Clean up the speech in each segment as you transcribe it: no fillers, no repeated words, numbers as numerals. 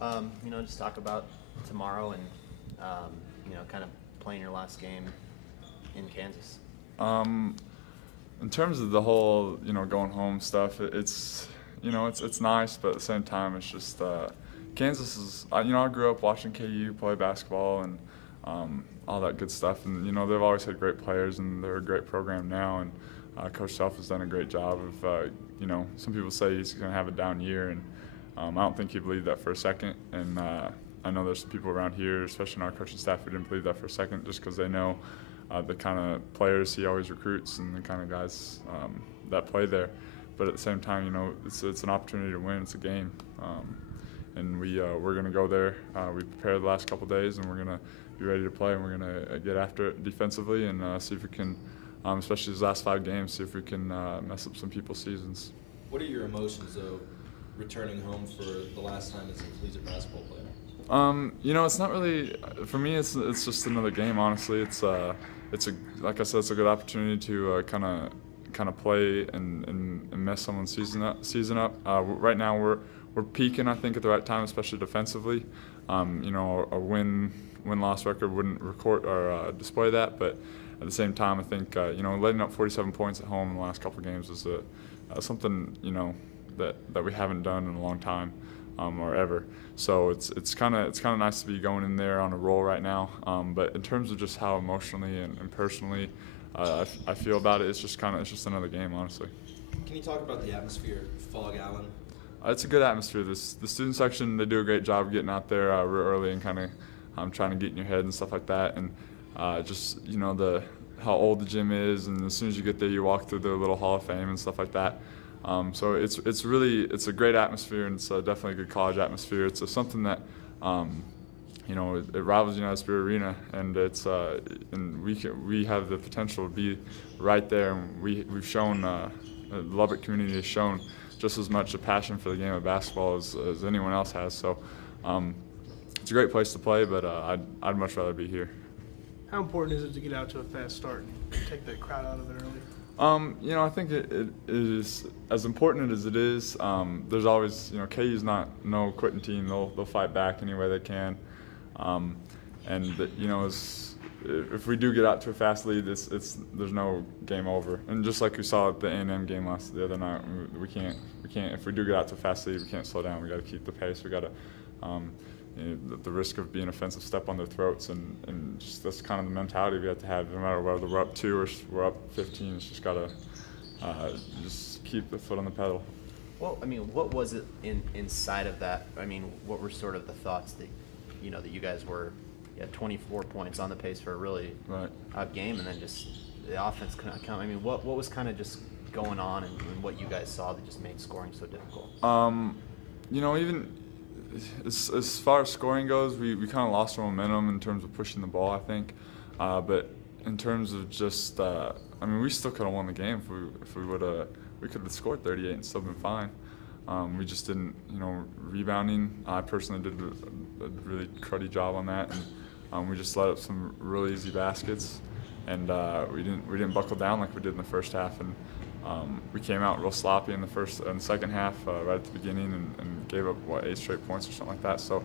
Just talk about tomorrow and, kind of playing your last game in Kansas. In terms of the whole, going home stuff, it's nice, but at the same time, it's just Kansas is. I grew up watching KU play basketball and all that good stuff, and they've always had great players, and they're a great program now, and Coach Self has done a great job of. Some people say he's going to have a down year, and I don't think he believed that for a second, and I know there's some people around here, especially in our coaching staff, who didn't believe that for a second, just because they know the kind of players he always recruits and the kind of guys that play there. But at the same time, it's an opportunity to win. It's a game, and we're going to go there. We prepared the last couple of days, and we're going to be ready to play, and we're going to get after it defensively and see if we can, especially these last 5 games, see if we can mess up some people's seasons. What are your emotions, though, returning home for the last time as a collegiate basketball player? It's not really for me. It's just another game. Honestly, it's like I said, it's a good opportunity to kind of play and mess someone's season up. Right now we're peaking, I think, at the right time, especially defensively. A win-loss record wouldn't record or display that, but at the same time, I think letting up 47 points at home in the last couple of games is something that we haven't done in a long time. Or ever. So it's kind of nice to be going in there on a roll right now. But in terms of just how emotionally and personally I feel about it, it's just another game, honestly. Can you talk about the atmosphere at Fog Allen? It's a good atmosphere. The student section, they do a great job of getting out there real early and kind of trying to get in your head and stuff like that. And how old the gym is, and as soon as you get there, you walk through the little Hall of Fame and stuff like that. So it's a great atmosphere, and it's definitely a good college atmosphere. It's something that it rivals United Spirit Arena, and and we have the potential to be right there. And we've shown the Lubbock community has shown just as much a passion for the game of basketball as anyone else has. So it's a great place to play, but I'd much rather be here. How important is it to get out to a fast start and take the crowd out of it early? I think it is as important as it is. There's always, KU's no quitting team. They'll fight back any way they can. If we do get out to a fast lead, there's no game over. And just like we saw at the A&M game the other night, we can't. If we do get out to a fast lead, we can't slow down. We got to keep the pace. We got to. The risk of being offensive step on their throats, and just that's kind of the mentality we have to have. No matter whether we're up 2 or we're up 15, it's just got to just keep the foot on the pedal. Well, what was it inside of that? What were sort of the thoughts that you guys were? You had 24 points on the pace for a really out game, and then just the offense couldn't count. What was kind of just going on, and what you guys saw that just made scoring so difficult? Even as far as scoring goes, we kind of lost our momentum in terms of pushing the ball, I think. But in terms of just, we still could have won the game if we would have. We could have scored 38 and still been fine. We just didn't, rebounding. I personally did a really cruddy job on that, and we just let up some really easy baskets, and we didn't buckle down like we did in the first half, and we came out real sloppy in the second half, right at the beginning, and gave up 8 straight points or something like that. So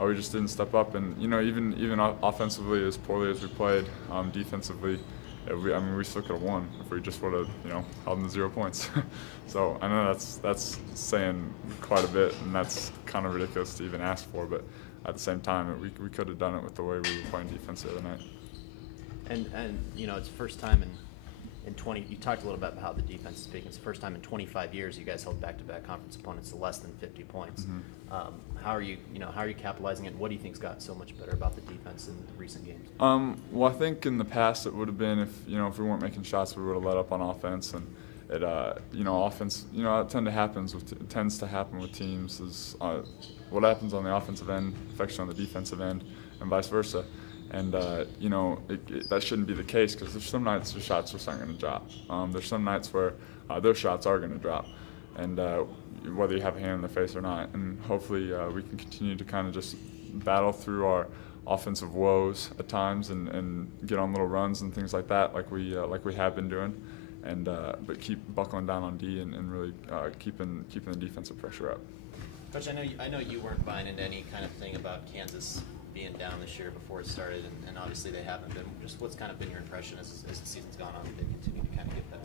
we just didn't step up, and even offensively, as poorly as we played, defensively, we still could have won if we just would have held them to 0 points. So I know that's saying quite a bit, and that's kind of ridiculous to even ask for, but at the same time, we could have done it with the way we were playing defense the other night. And it's the first time in 20. You talked a little bit about how the defense is speaking. It's the first time in 25 years you guys held back-to-back conference opponents to less than 50 points. Mm-hmm. How are you capitalizing it? And what do you think's gotten so much better about the defense in recent games? Well, I think in the past it would have been if we weren't making shots, we would have let up on offense, and it offense it tends to happen with teams is what happens on the offensive end affects you on the defensive end, and vice versa. And that shouldn't be the case, because there's some nights your shots just aren't going to drop. There's some nights where those shots are going to drop, and whether you have a hand in the face or not. And hopefully we can continue to kind of just battle through our offensive woes at times and get on little runs and things like that, like we have been doing, and but keep buckling down on D and really keeping the defensive pressure up. Coach, I know you weren't buying into any kind of thing about Kansas being down this year before it started, and obviously they haven't been. Just what's kind of been your impression as the season's gone on? They continue to kind of get better.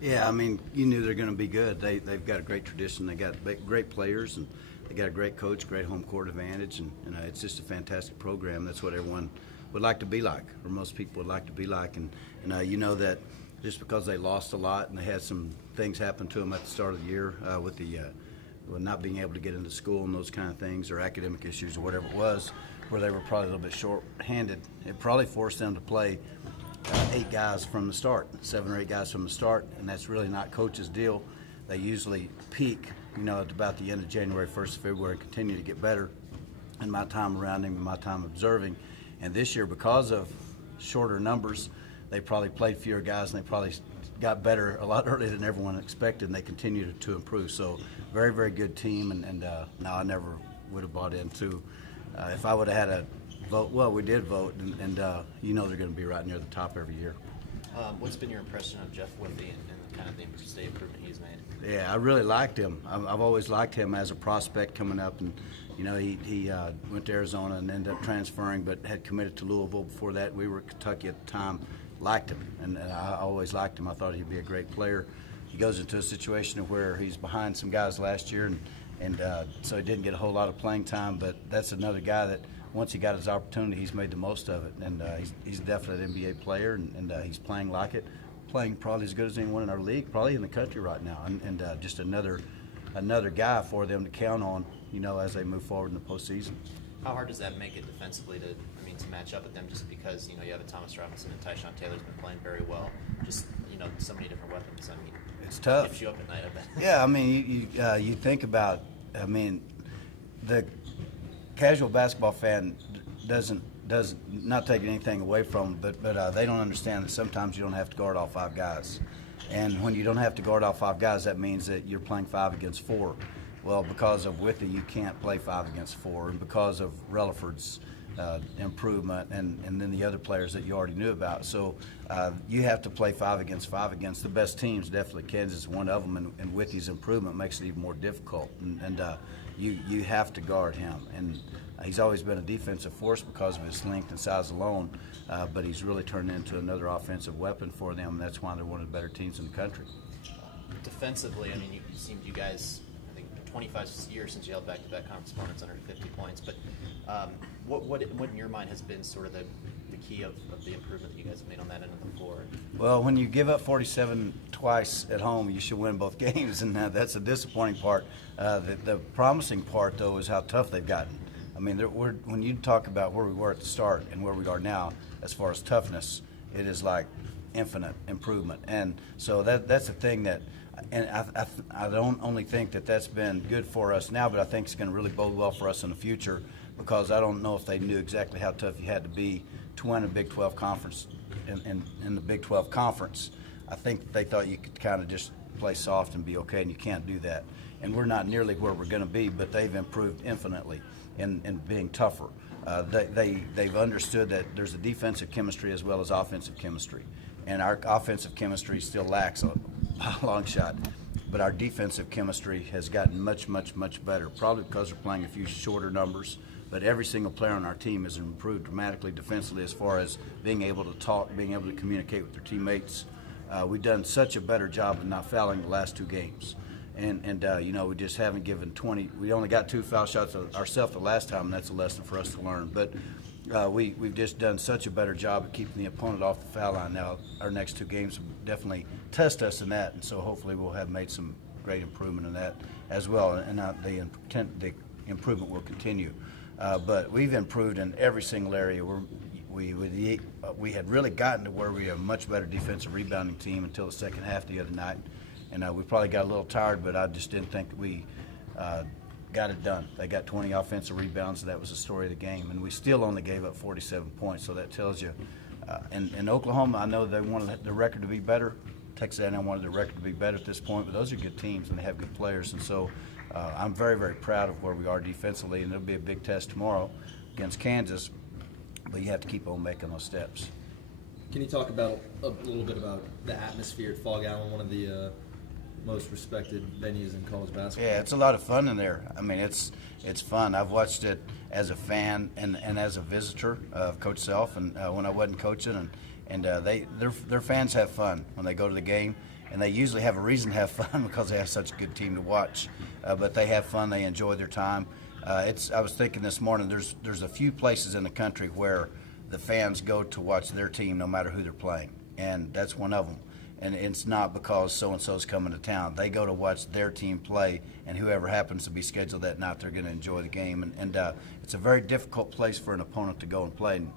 Yeah, I mean, you knew they're going to be good. They've got a great tradition. They got great players, and they got a great coach, great home court advantage, and it's just a fantastic program. That's what everyone would like to be like, or most people would like to be like. And you know that just because they lost a lot and they had some things happen to them at the start of the year with not being able to get into school and those kind of things, or academic issues or whatever it was, where they were probably a little bit short-handed, it probably forced them to play 8 guys from the start, 7 or 8 guys from the start, and that's really not coach's deal. They usually peak, at about the end of January, 1st of February, and continue to get better. In my time around him, and my time observing, and this year, because of shorter numbers, they probably played fewer guys, and they probably got better a lot earlier than everyone expected, and they continue to improve. So, very, very good team, and now I never would have bought into. If I would have had a vote, well, we did vote, and they're going to be right near the top every year. What's been your impression of Jeff Whitby and kind of the state improvement he's made? Yeah, I really liked him. I've always liked him as a prospect coming up, and he went to Arizona and ended up transferring, but had committed to Louisville before that. We were at Kentucky at the time. Liked him, and I always liked him. I thought he'd be a great player. He goes into a situation where he's behind some guys last year, and so he didn't get a whole lot of playing time, but that's another guy that once he got his opportunity, he's made the most of it, and he's definitely an NBA player, and he's playing like it, playing probably as good as anyone in our league, probably in the country right now, and just another guy for them to count on, as they move forward in the postseason. How hard does that make it defensively to match up with them, just because you have a Thomas Robinson and Tyshawn Taylor's been playing very well, just so many different weapons. I mean, it's tough. It keeps you up at night, I bet. Yeah, I mean, you think about, the casual basketball fan does not taking anything away from them, but they don't understand that sometimes you don't have to guard all 5 guys, and when you don't have to guard all 5 guys, that means that you're playing 5 against 4. Well, because of Whitby, you can't play 5 against 4, and because of Relaford's improvement, and then the other players that you already knew about. So you have to play 5 against 5 against the best teams. Definitely Kansas is one of them, and Whitby's improvement makes it even more difficult. And you have to guard him. And he's always been a defensive force because of his length and size alone, but he's really turned into another offensive weapon for them, and that's why they're one of the better teams in the country. Defensively, I mean, it seemed you guys, 25 years since you held back-to-back conference opponents under 50 points. But what in your mind has been sort of the key of the improvement that you guys have made on that end of the floor? Well, when you give up 47 twice at home, you should win both games, and that's a disappointing part. The promising part, though, is how tough they've gotten. I mean, when you talk about where we were at the start and where we are now, as far as toughness, it is like infinite improvement. And so that's the thing that. And I don't only think that that's been good for us now, but I think it's going to really bode well for us in the future, because I don't know if they knew exactly how tough you had to be to win a Big 12 conference in the Big 12 conference. I think they thought you could kind of just play soft and be okay, and you can't do that. And we're not nearly where we're going to be, but they've improved infinitely in being tougher. They've understood that there's a defensive chemistry as well as offensive chemistry, and our offensive chemistry still lacks a long shot, but our defensive chemistry has gotten much, much, much better, probably because we're playing a few shorter numbers, but every single player on our team has improved dramatically defensively as far as being able to talk, being able to communicate with their teammates. We've done such a better job of not fouling the last 2 games, and we just haven't given 20. We only got 2 foul shots ourselves the last time, and that's a lesson for us to learn. But we've just done such a better job of keeping the opponent off the foul line. Now our next 2 games will definitely test us in that, and so hopefully we'll have made some great improvement in that as well, and the improvement will continue. But we've improved in every single area. We had really gotten to where we have a much better defensive rebounding team until the second half the other night, and we probably got a little tired, but I just didn't think we got it done. They got 20 offensive rebounds, and that was the story of the game, and we still only gave up 47 points, so that tells you. In Oklahoma, I know they wanted the record to be better. Texas A&M wanted the record to be better at this point, but those are good teams, and they have good players, and so I'm very, very proud of where we are defensively, and it'll be a big test tomorrow against Kansas, but you have to keep on making those steps. Can you talk about a little bit about the atmosphere at Fog Allen, one of the most respected venues in college basketball. Yeah, it's a lot of fun in there. I mean, it's fun. I've watched it as a fan and as a visitor of Coach Self, and when I wasn't coaching, and their fans have fun when they go to the game, and they usually have a reason to have fun because they have such a good team to watch. But they have fun. They enjoy their time. I was thinking this morning, there's a few places in the country where the fans go to watch their team no matter who they're playing, and that's one of them. And it's not because so-and-so's coming to town. They go to watch their team play, and whoever happens to be scheduled that night, they're going to enjoy the game. And it's a very difficult place for an opponent to go and play. And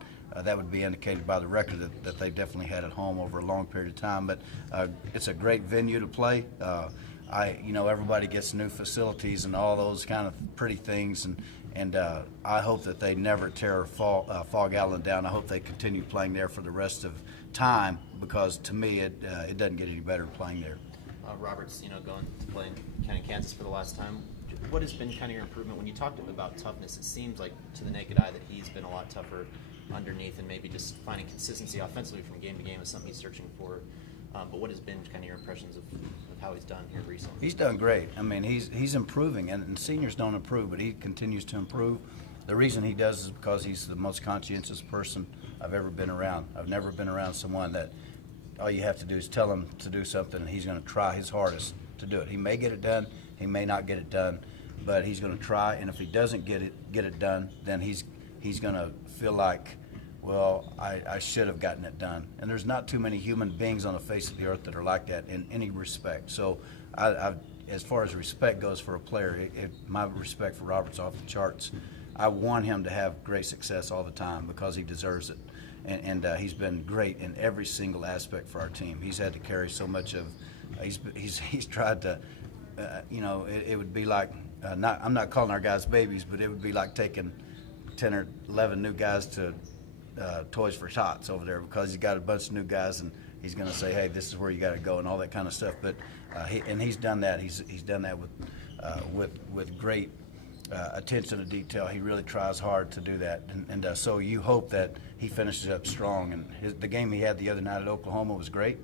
that would be indicated by the record that they definitely had at home over a long period of time. But it's a great venue to play. Everybody gets new facilities and all those kind of pretty things. And I hope that they never tear Fog Allen down. I hope they continue playing there for the rest of time, because to me it doesn't get any better playing there. Robert's going to play in County Kansas for the last time. What has been kind of your improvement when you talked about toughness? It seems like to the naked eye that he's been a lot tougher underneath, and maybe just finding consistency offensively from game to game is something he's searching for. But what has been kind of your impressions of how he's done here recently? He's done great. I mean, he's improving, and seniors don't improve, but he continues to improve. The reason he does is because he's the most conscientious person I've ever been around. I've never been around someone that all you have to do is tell him to do something, and he's going to try his hardest to do it. He may get it done, he may not get it done, but he's going to try. And if he doesn't get it done, then he's going to feel like, well, I should have gotten it done. And there's not too many human beings on the face of the earth that are like that in any respect. So as far as respect goes for a player, my respect for Robert's off the charts. I want him to have great success all the time because he deserves it. And he's been great in every single aspect for our team. He's had to carry so much of he's tried to, it would be like, I'm not calling our guys babies, but it would be like taking 10 or 11 new guys to Toys for Tots over there, because he's got a bunch of new guys, and he's going to say, hey, this is where you got to go and all that kind of stuff. But he's done that. He's done that with great attention to detail. He really tries hard to do that, and so you hope that he finishes up strong. And the game he had the other night at Oklahoma was great.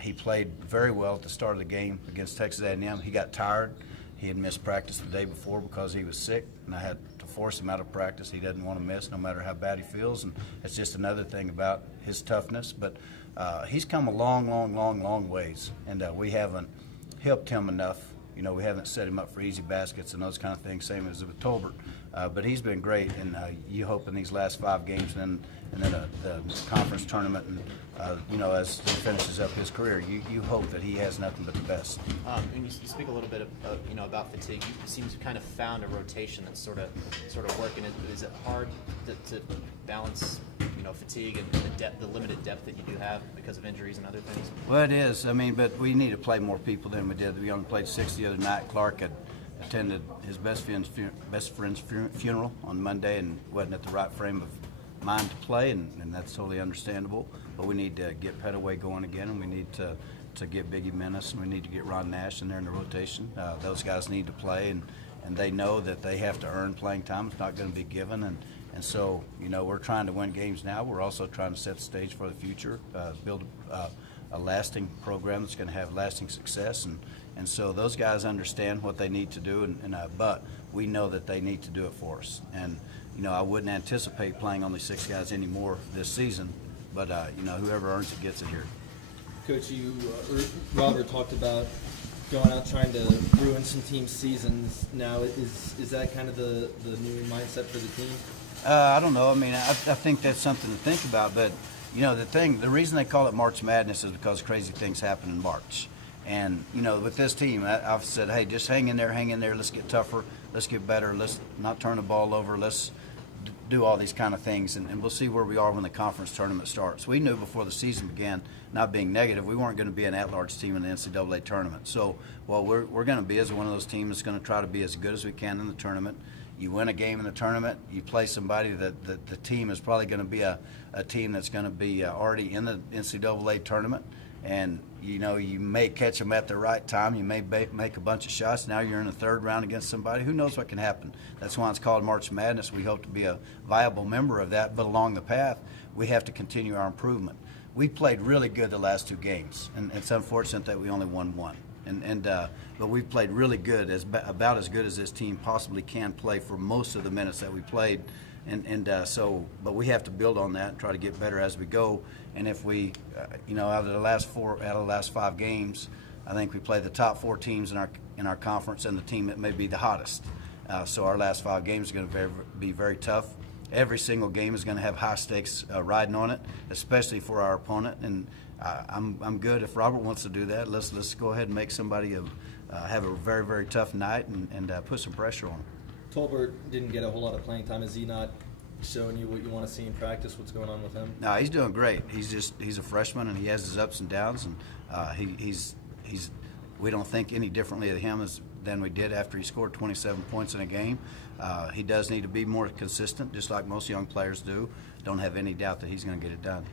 He played very well at the start of the game against Texas A&M. He got tired. He had missed practice the day before because he was sick, and I had to force him out of practice. He doesn't want to miss no matter how bad he feels, and it's just another thing about his toughness. But he's come a long ways, and we haven't helped him enough. We haven't set him up for easy baskets and those kind of things, same as with Tolbert. But he's been great, and you hope in these last 5 games and then the conference tournament, and as he finishes up his career, you hope that he has nothing but the best. And you speak a little bit about fatigue. You seem to kind of found a rotation that's sort of working. Is it hard to balance fatigue and the limited depth that you do have because of injuries and other things? Well, it is. I mean, but we need to play more people than we did. We only played 6 the other night. Clark had attended his best friend's funeral on Monday and wasn't at the right frame of mind to play, and that's totally understandable. But we need to get Petaway going again, and we need to get Biggie Menace, and we need to get Ron Nash in there in the rotation. Those guys need to play, and they know that they have to earn playing time. It's not going to be given, and so we're trying to win games now. We're also trying to set the stage for the future, build a lasting program that's going to have lasting success, and so those guys understand what they need to do, but we know that they need to do it for us. And I wouldn't anticipate playing only 6 guys anymore this season, but whoever earns it gets it here. Coach, Robert talked about going out trying to ruin some teams' seasons. Now, is that kind of the new mindset for the team? I don't know. I mean, I think that's something to think about. But the reason they call it March Madness is because crazy things happen in March. And with this team, I've said, hey, just hang in there. Let's get tougher. Let's get better. Let's not turn the ball over. Let's do all these kind of things, and we'll see where we are when the conference tournament starts. We knew before the season began, not being negative, we weren't going to be an at-large team in the NCAA tournament. So what we're going to be is one of those teams that's going to try to be as good as we can in the tournament. You win a game in the tournament, you play somebody that the team is probably going to be a team that's going to be already in the NCAA tournament, and you may catch them at the right time. You may make a bunch of shots. Now you're in the 3rd round against somebody. Who knows what can happen? That's why it's called March Madness. We hope to be a viable member of that, but along the path, we have to continue our improvement. We played really good the last 2 games, and it's unfortunate that we only won 1. But we've played really good, about as good as this team possibly can play for most of the minutes that we played. But we have to build on that and try to get better as we go. And if we, out of the last 5 games, I think we play the top 4 teams in our conference and the team that may be the hottest. So our last 5 games are going to be very tough. Every single game is going to have high stakes riding on it, especially for our opponent. And I'm good if Robert wants to do that. Let's go ahead and make somebody have a very, very tough night and put some pressure on him. Tolbert didn't get a whole lot of playing time. Is he not showing you what you want to see in practice? What's going on with him? No, he's doing great. He's a freshman and he has his ups and downs, and we don't think any differently of him than we did after he scored 27 points in a game. He does need to be more consistent, just like most young players do. Don't have any doubt that he's going to get it done.